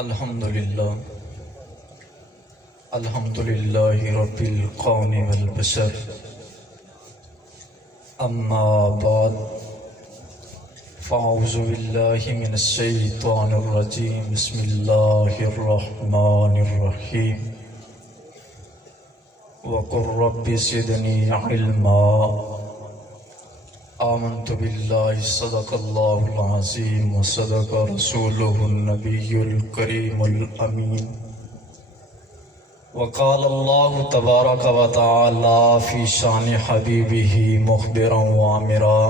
الحمدللہ رب القوم والبشر اما بعد فاعوذ باللہ من الشیطان الرجیم بسم اللہ الرحمن الرحیم وقل رب زدنی علما آمنت باللہ صدق اللہ العظیم وصدق رسولہ النبی الکریم الامین وقال اللہ تبارک و تعالی فی شان حبیبہ مخبرا وامرا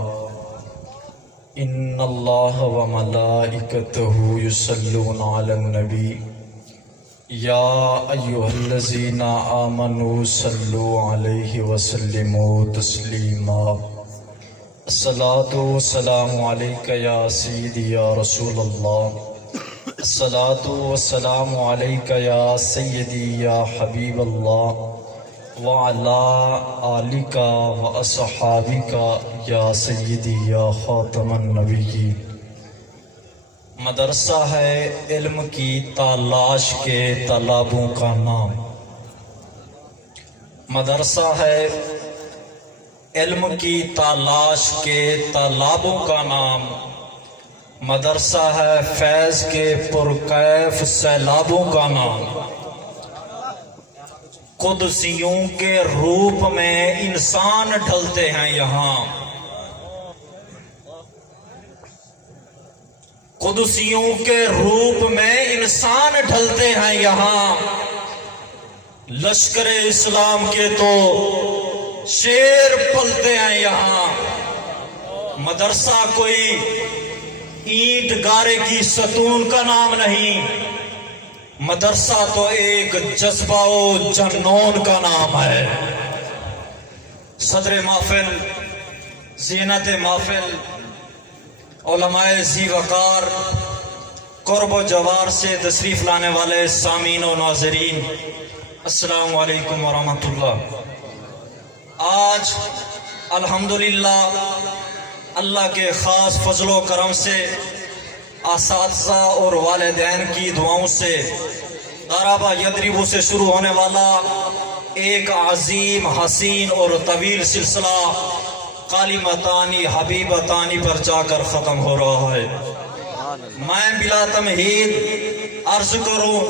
ان اللہ وملائکتہ یصلون علی النبی یا ایہا الذین آمنوا صلوا علیہ وسلموا تسلیما الصلاة والسلام علیکہ یا سیدی یا رسول اللہ الصلاة والسلام علیکہ یا سیدی یا حبیب اللہ وعلا آلکہ واصحابکہ یا سیدی یا خاتم النبیین۔ مدرسہ ہے علم کی تلاش کے طلبوں کا نام، مدرسہ ہے علم کی تلاش کے طلبوں کا نام، مدرسہ ہے فیض کے پرکیف سیلابوں کا نام۔ قدسیوں کے روپ میں انسان ڈھلتے ہیں یہاں، قدسیوں کے روپ میں انسان ڈھلتے ہیں یہاں، لشکر اسلام کے تو شیر پلتے ہیں یہاں۔ مدرسہ کوئی اینٹ گارے کی ستون کا نام نہیں، مدرسہ تو ایک جذبہ و جنون کا نام ہے۔ صدر محفل، زینت محفل، علماء ذی وقار، قرب و جوار سے تشریف لانے والے سامعین و ناظرین، السلام علیکم ورحمۃ اللہ۔ آج الحمدللہ اللہ کے خاص فضل و کرم سے، اساتذہ اور والدین کی دعاؤں سے، غرابہ یدربو سے شروع ہونے والا ایک عظیم حسین اور طویل سلسلہ کلمتانی حبیبتانی پر جا کر ختم ہو رہا ہے۔ میں بلا تمہید عرض کروں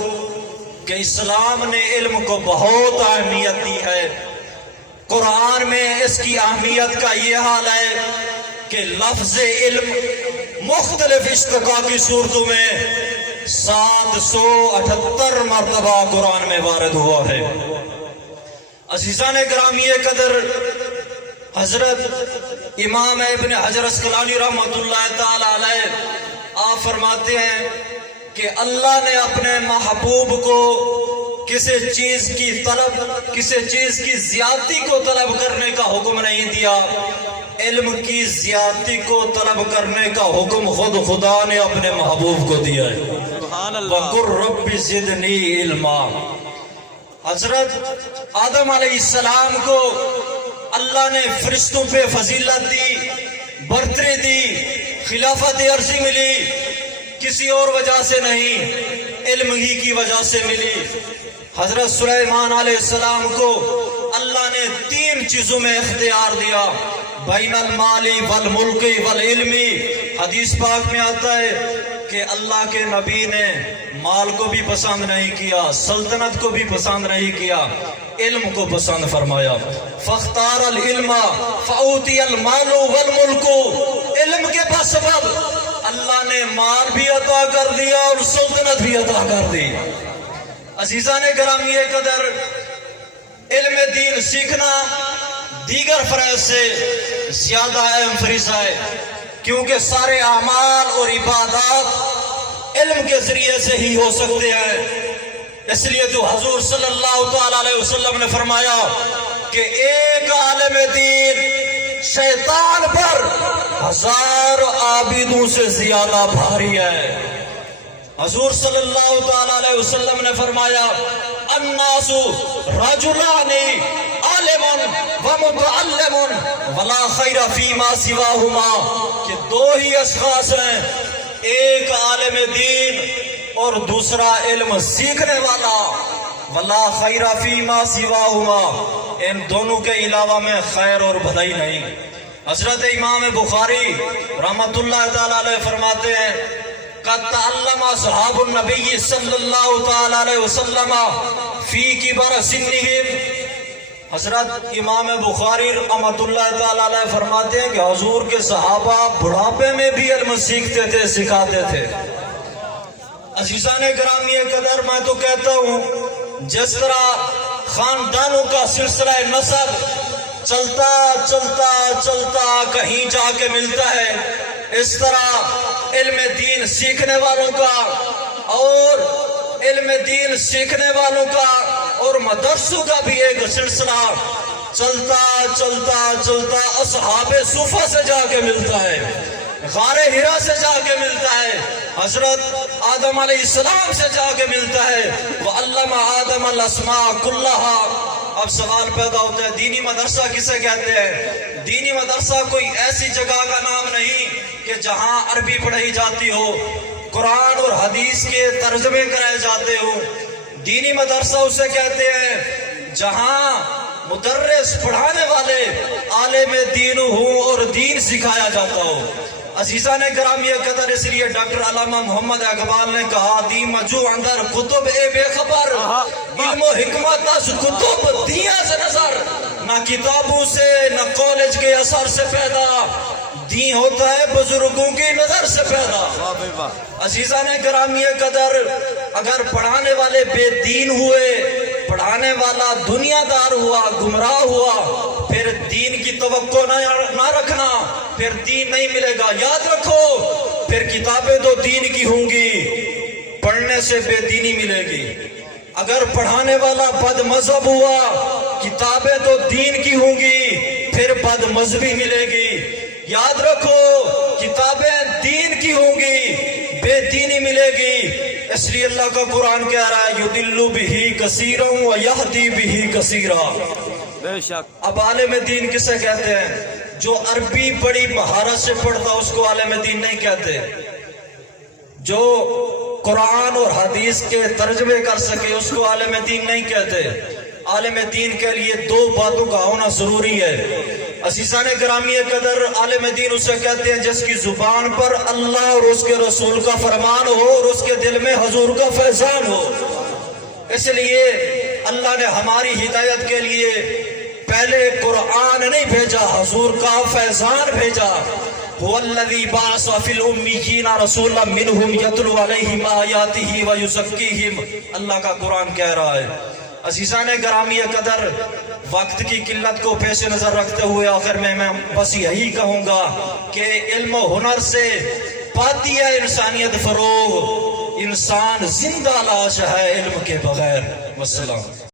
کہ اسلام نے علم کو بہت اہمیت دی ہے۔ قرآن میں اس کی اہمیت کا یہ حال ہے کہ لفظ علم مختلف اشتقاق کی صورتوں میں 778 مرتبہ قرآن میں وارد ہوا ہے۔ عزیزان گرامی قدر، حضرت امام ابن حجر اسقلانی رحمۃ اللہ تعالی علیہ آپ فرماتے ہیں کہ اللہ نے اپنے محبوب کو کسی چیز کی زیادتی کو طلب کرنے کا حکم نہیں دیا، علم کی زیادتی کو طلب کرنے کا حکم خود خدا نے اپنے محبوب کو دیا ہے۔ وَقُلْ رَبِّ زِدْنِي عِلْمًا۔ حضرت آدم علیہ السلام کو اللہ نے فرشتوں پہ فضیلت دی، برتری دی، خلافت عرضی ملی، کسی اور وجہ سے نہیں، علم ہی کی وجہ سے ملی۔ حضرت سلیمان علیہ السلام کو اللہ نے 3 چیزوں میں اختیار دیا، بین المالی والملکی والعلمی۔ حدیث پاک میں آتا ہے کہ اللہ کے نبی نے مال کو بھی پسند نہیں کیا، سلطنت کو بھی پسند نہیں کیا، علم کو پسند فرمایا۔ فاختار العلم فاوتی المال والملک۔ علم کے سبب اللہ نے مال بھی عطا کر دیا اور سلطنت بھی عطا کر دی۔ عزیزان گرامی قدر، علم دین سیکھنا دیگر فرائض سے زیادہ اہم فریضہ ہے، کیونکہ سارے اعمال اور عبادات علم کے ذریعے سے ہی ہو سکتے ہیں۔ اس لیے تو حضور صلی اللہ تعالی علیہ وسلم نے فرمایا کہ ایک عالم دین شیطان پر 1000 عابدوں سے زیادہ بھاری ہے۔ حضور صلی اللہ تعالی علیہ وسلم نے فرمایا الناس رجلان عالم و متعلم ولا خیر فیما سواہما، کہ 2 ہی اشخاص ہیں، ایک عالم دین اور دوسرا علم سیکھنے والا، ولا خیر فیما سواہما، ان دونوں کے علاوہ میں خیر اور بھلائی نہیں۔ حضرت امام بخاری رحمۃ اللہ تعالی علیہ فرماتے ہیں قد تعلم اصحاب النبی صلی اللہ تعالی علیہ وسلم فی کبر سنہم۔ حضرت امام بخاری رحمۃ اللہ تعالی علیہ فرماتے ہیں کہ حضور کے صحابہ بڑھاپے میں بھی علم سیکھتے تھے، سکھاتے تھے۔ عزیزان گرامی قدر، میں تو کہتا ہوں جس طرح خاندانوں کا سلسلہ نسب چلتا چلتا چلتا کہیں جا کے ملتا ہے، اس طرح علم دین سیکھنے والوں کا اور علم دین سیکھنے والوں کا اور مدرسوں کا بھی ایک سلسلہ چلتا چلتا چلتا اصحاب صفہ سے جا کے ملتا ہے، غار ہرا سے جا کے ملتا ہے، حضرت آدم علیہ السلام سے جا کے ملتا ہے، وَعَلَّمَ آدَمَ الْأَسْمَاءَ كُلَّهَا۔ اب سوال پیدا ہوتا ہے دینی مدرسہ کسے کہتے ہیں؟ دینی مدرسہ کوئی ایسی جگہ کا نام نہیں کہ جہاں عربی پڑھائی جاتی ہو، قرآن اور حدیث کے ترجمے کرائے جاتے ہو۔ دینی مدرسہ اسے کہتے ہیں جہاں مدرس پڑھانے والے عالم دین ہوں اور دین سکھایا جاتا ہو۔ عزیزان گرامی قدر، اس لیے ڈاکٹر علامہ محمد اقبال نے کہا دی مجو اندر کتب اے بے خبر، علم و حکمت از کتب دیا سے نظر، نہ کتابوں سے نہ کالج کے اثر سے پیدا، دین ہوتا ہے بزرگوں کی نظر سے پیدا۔ عزیزان گرامی قدر، اگر پڑھانے والے بے دین ہوئے، پڑھانے والا دنیا دار ہوا، گمراہ ہوا، پھر دین کی توقع نہ رکھنا، پھر دین نہیں ملے گا۔ یاد رکھو، پھر کتابیں تو دین کی ہوں گی، پڑھنے سے بے دینی ملے گی۔ اگر پڑھانے والا بد مذہب ہوا، کتابیں تو دین کی ہوں گی، پھر بد مذہبی ملے گی۔ یاد رکھو، کتابیں دین کی ہوں گی، بے دینی ملے گی۔ اس لیے اللہ کا قرآن کہہ رہا ہے یُضِلُّ بِهِ كَثِيرًا وَيَهْدِي بِهِ كَثِيرًا۔ بے شک۔ اب عالم دین کسے کہتے ہیں؟ جو عربی بڑی مہارت سے پڑھتا اس کو عالم دین نہیں کہتے، جو قرآن اور حدیث کے ترجمے کر سکے اس کو عالم دین نہیں کہتے۔ عالم دین کے لیے دو باتوں کا ہونا ضروری ہے۔ عزیزان گرامی قدر، عالم دین اسے کہتے ہیں جس کی زبان پر اللہ اور اس کے رسول کا فرمان ہو اور اس کے دل میں حضور کا فیضان ہو۔ اس لیے اللہ نے ہماری ہدایت کے لیے پہلے قرآن نہیں بھیجا، حضور کا فیضان بھیجا۔ هو الذی بعث فی الامیین رسولا منہم یتلو علیہم آیاتہ ویزکیہم، اللہ کا قرآن کہہ رہا ہے۔ عزیزان گرامی قدر، وقت کی قلت کو پیش نظر رکھتے ہوئے آخر میں بس یہی کہوں گا کہ علم و ہنر سے پاتی ہے انسانیت فروغ، انسان زندہ لاش ہے علم کے بغیر۔ والسلام۔